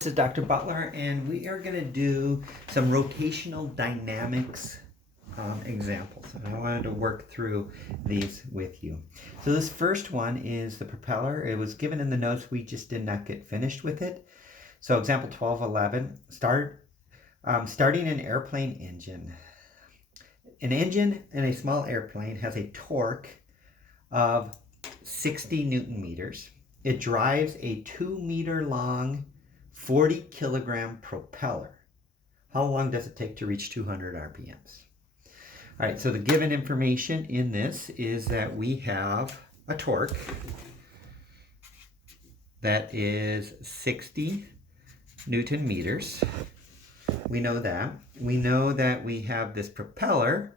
This is Dr. Butler, and we are going to do some rotational dynamics examples. And I wanted to work through these with you. So this first one is the propeller. It was given in the notes. We just did not get finished with it. So example 12:11, starting an airplane engine. An engine in a small airplane has a torque of 60 Newton meters. It drives a 2-meter long 40 kilogram propeller. How long does it take to reach 200 RPMs? All right, so the given information in this is that we have a torque that is 60 Newton meters. We know that. We know that we have this propeller,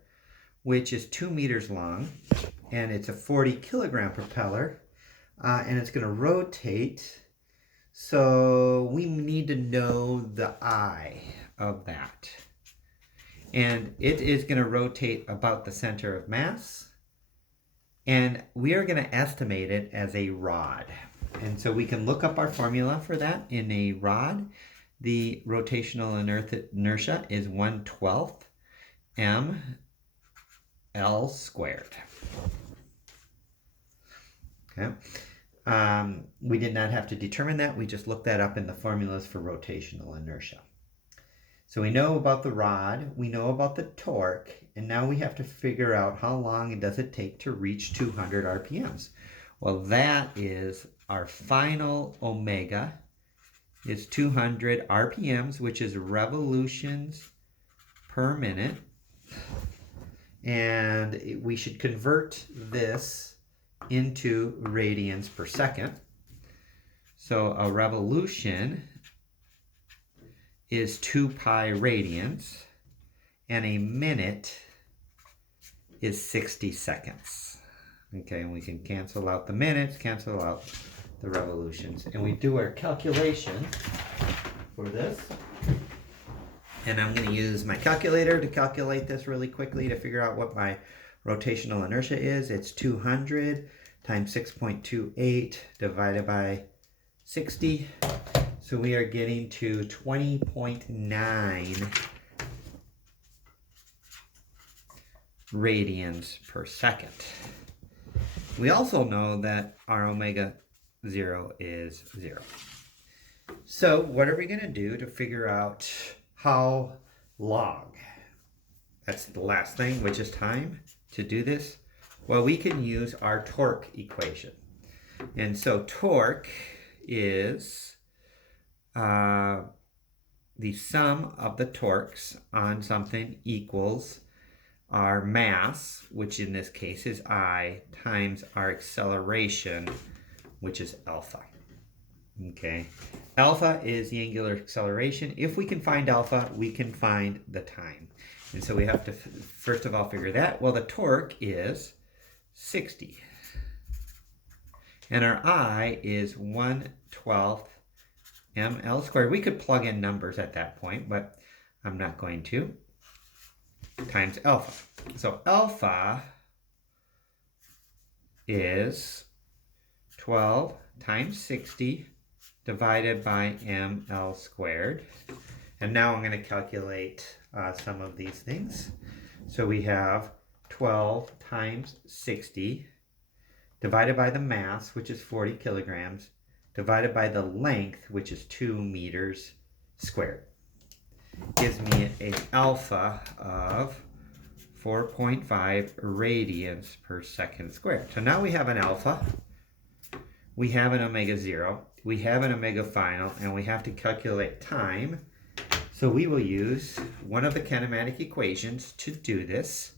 which is 2 meters long, and it's a 40 kilogram propeller, and it's going to rotate. So we need to know the I of that. And it is going to rotate about the center of mass. And we are going to estimate it as a rod. And so we can look up our formula for that in a rod. The rotational inertia is 1/12 mL squared. Okay. We did not have to determine that. We just looked that up in the formulas for rotational inertia. So we know about the rod, we know about the torque, and now we have to figure out how long does it take to reach 200 RPMs. Well, that is our final omega is 200 RPMs, which is revolutions per minute. And we should convert this into radians per second. So a revolution is 2 pi radians, and a minute is 60 seconds. Okay, and we can cancel out the minutes, cancel out the revolutions, and we do our calculation for this. And I'm going to use my calculator to calculate this really quickly to figure out what my rotational inertia is. It's 200 times 6.28 divided by 60. So we are getting to 20.9 radians per second. We also know that our omega 0 is 0. So what are we going to do to figure out how long? That's the last thing, which is time to do this. Well, we can use our torque equation. And so torque is the sum of the torques on something equals our mass, which in this case is I, times our acceleration, which is alpha. Okay, alpha is the angular acceleration. If we can find alpha, we can find the time. And so we have to first of all figure that. Well, the torque is 60. And our I is 1/12 mL squared. We could plug in numbers at that point, but I'm not going to. Times alpha. So alpha is 12 times 60 divided by mL squared. And now I'm going to calculate some of these things. So we have 12 times 60 divided by the mass, which is 40 kilograms, divided by the length, which is 2 meters squared. Gives me an alpha of 4.5 radians per second squared. So now we have an alpha, we have an omega 0, we have an omega final, and we have to calculate time. So we will use one of the kinematic equations to do this.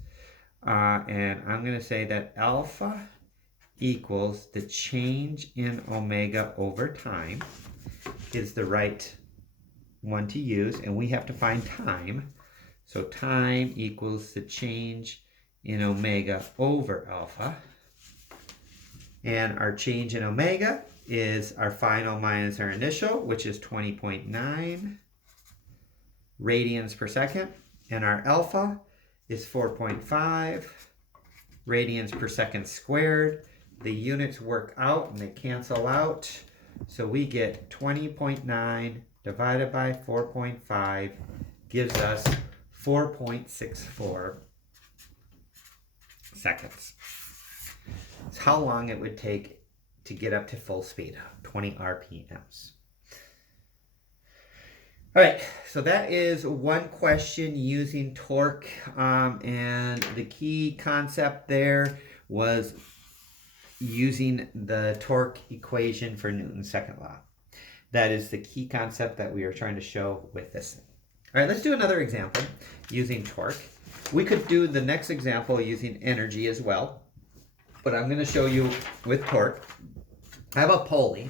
And I'm going to say that alpha equals the change in omega over time is the right one to use, and we have to find time. So time equals the change in omega over alpha. And our change in omega is our final minus our initial, which is 20.9 radians per second. And our alpha is 4.5 radians per second squared. The units work out and they cancel out. So we get 20.9 divided by 4.5 gives us 4.64 seconds. It's how long it would take to get up to full speed, 20 RPMs. All right, so that is one question using torque, and the key concept there was using the torque equation for Newton's second law. That is the key concept that we are trying to show with this. All right, let's do another example using torque. We could do the next example using energy as well, but I'm going to show you with torque. I have a pulley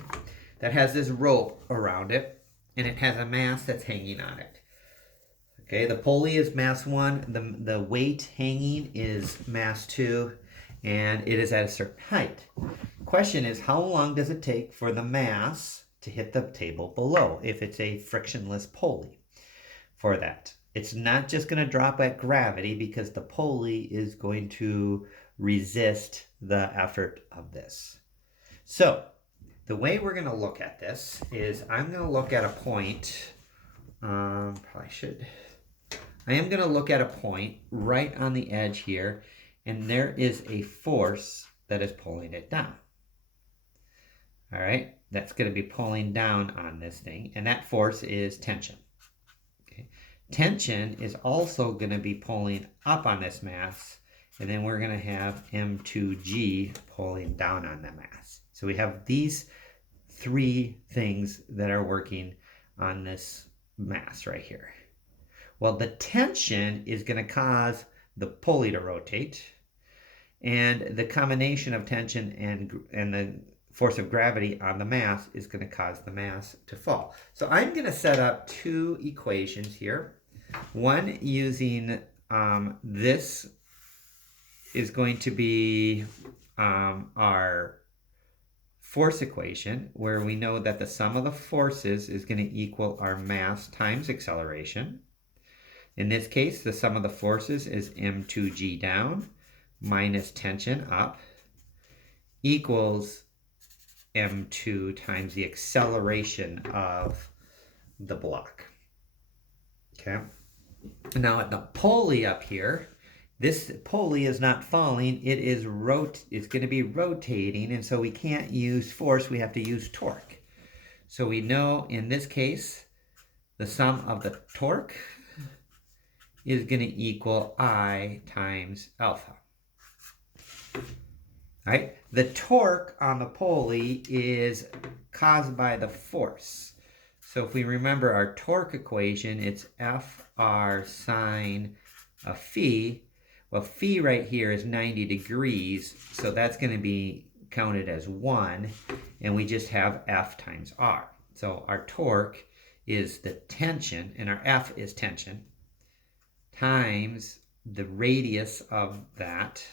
that has this rope around it, and it has a mass that's hanging on it. Okay, the pulley is mass 1, the weight hanging is mass 2, and it is at a certain height. Question is, how long does it take for the mass to hit the table below if it's a frictionless pulley? For that, it's not just going to drop at gravity because the pulley is going to resist the effort of this. So the way we're going to look at this is I'm going to look at a point, I am going to look at a point right on the edge here, and there is a force that is pulling it down. All right, that's going to be pulling down on this thing, and that force is tension. Okay. Tension is also going to be pulling up on this mass, and then we're going to have M2G pulling down on the mass. So we have these three things that are working on this mass right here. Well, the tension is going to cause the pulley to rotate, and the combination of tension and the force of gravity on the mass is going to cause the mass to fall. So I'm going to set up two equations here. One using this is going to be our force equation, where we know that the sum of the forces is going to equal our mass times acceleration. In this case, the sum of the forces is M2G down minus tension up equals M2 times the acceleration of the block. Okay. Now at the pulley up here, this pulley is not falling, it's going to be rotating, and so we can't use force, we have to use torque. So we know in this case, the sum of the torque is going to equal I times alpha. All right, the torque on the pulley is caused by the force. So if we remember our torque equation, it's FR sine of phi. Well, phi right here is 90 degrees, so that's going to be counted as 1, and we just have F times R. So our torque is the tension, and our F is tension, times the radius of that,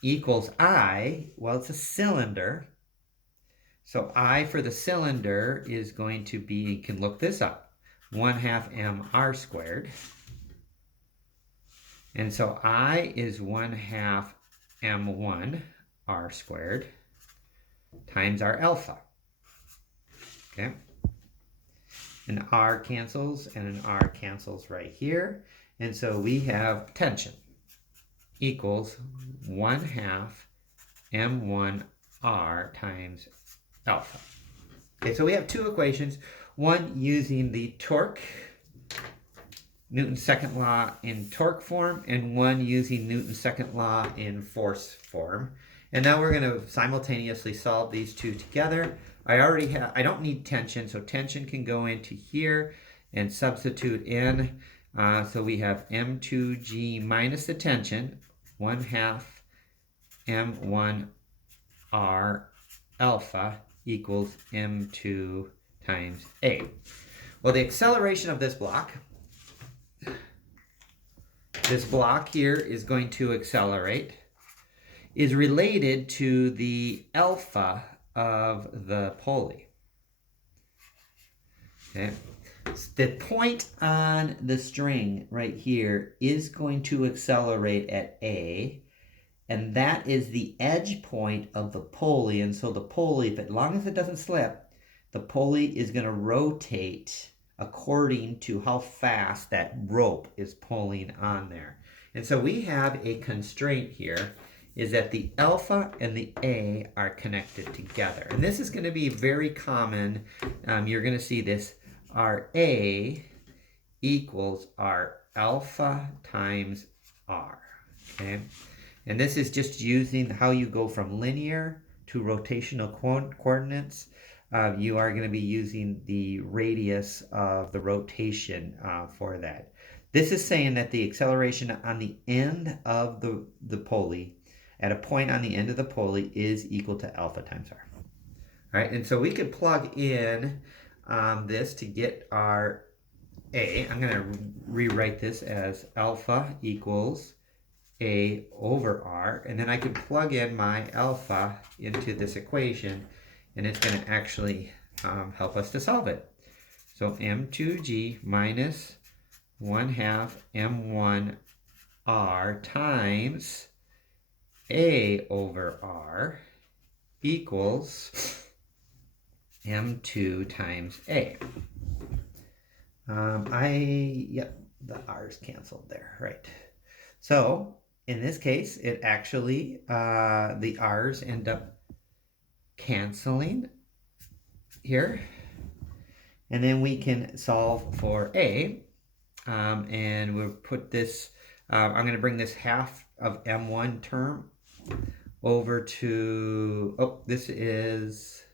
equals I. Well, it's a cylinder, so I for the cylinder is going to be, you can look this up, 1/2 mr squared. And so I is 1/2 m1 r squared times our alpha. Okay. An r cancels and an r cancels right here. And so we have tension equals 1/2 m1 r times alpha. Okay, so we have two equations, one using the torque, Newton's second law in torque form, and one using Newton's second law in force form. And now we're going to simultaneously solve these two together. I don't need tension, so tension can go into here and substitute in. So we have M2G minus the tension, 1/2 m1r alpha equals M2 times A. Well, the acceleration of this block here is going to accelerate, is related to the alpha of the pulley. Okay. The point on the string right here is going to accelerate at A, and that is the edge point of the pulley. And so the pulley, as long as it doesn't slip, the pulley is going to rotate according to how fast that rope is pulling on there. And so we have a constraint here, is that the alpha and the A are connected together. And this is going to be very common. You're going to see this. Our A equals our alpha times R. Okay? And this is just using how you go from linear to rotational coordinates. You are going to be using the radius of the rotation for that. This is saying that the acceleration on the end of the pulley, at a point on the end of the pulley, is equal to alpha times R. All right, and so we could plug in this to get our A. I'm going to rewrite this as alpha equals A over R, and then I could plug in my alpha into this equation, and it's going to actually help us to solve it. So m2g minus 1/2 m1r times A over R equals m2 times A. Yep, the r's canceled there, right? So in this case, it actually, the r's end up canceling here. And then we can solve for A. And we'll put this, I'm going to bring this half of m1 term over to, this is,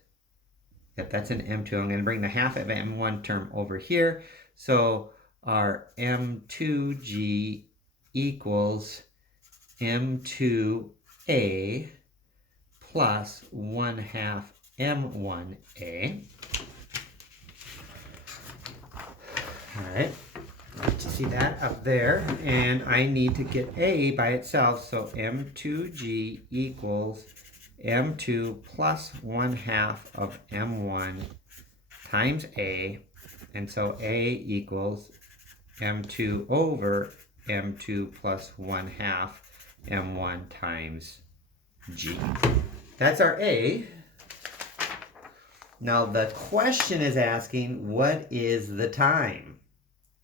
yep, that's an m2. I'm going to bring the half of m1 term over here. So our m2g equals m2a plus 1/2 m1a. All right, let's see that up there. And I need to get A by itself, so m2g equals m2 plus 1/2 of m1 times A. And so A equals m2 over m2 plus 1/2 m1 times g. That's our A. Now the question is asking, what is the time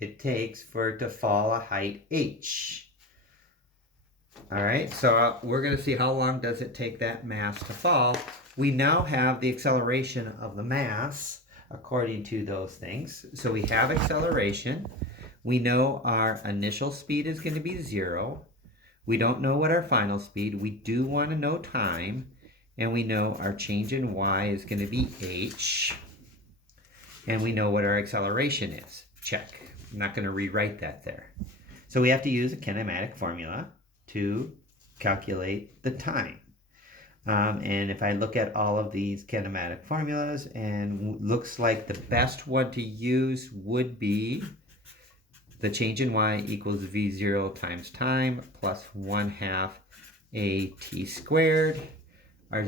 it takes for it to fall a height h? All right, so we're going to see how long does it take that mass to fall. We now have the acceleration of the mass according to those things. So we have acceleration. We know our initial speed is going to be 0. We don't know what our final speed. We do want to know time. And we know our change in y is going to be h. And we know what our acceleration is. Check. I'm not going to rewrite that there. So we have to use a kinematic formula to calculate the time. And if I look at all of these kinematic formulas, and looks like the best one to use would be the change in y equals v0 times time plus 1/2 at squared. Our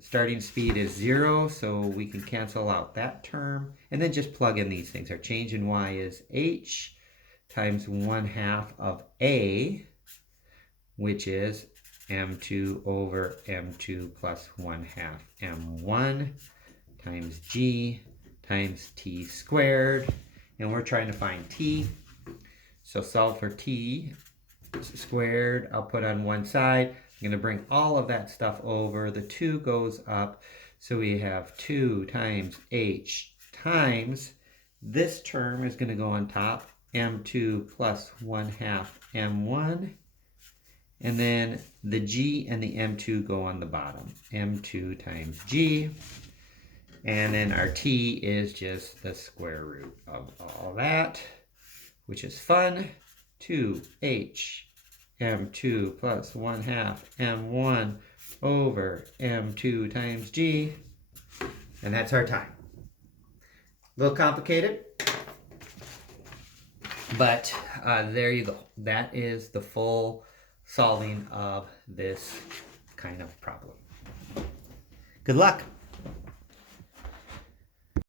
starting speed is 0, so we can cancel out that term. And then just plug in these things. Our change in y is h times 1/2 of A, which is m2 over m2 plus 1/2 m1 times g times t squared. And we're trying to find t. So solve for t squared. I'll put on one side. I'm going to bring all of that stuff over. The 2 goes up. So we have 2 times h times, this term is going to go on top, m2 plus 1/2 m1. And then the g and the m2 go on the bottom, m2 times g. And then our t is just the square root of all that, which is fun. 2h m2 plus 1/2 m1 over m2 times g. And that's our time. A little complicated, but there you go. That is the full solving of this kind of problem. Good luck.